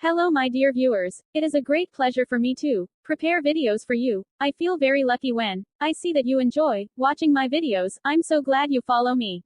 Hello my dear viewers, it is a great pleasure for me to prepare videos for you. I feel very lucky when I see that you enjoy watching my videos. I'm so glad you follow me.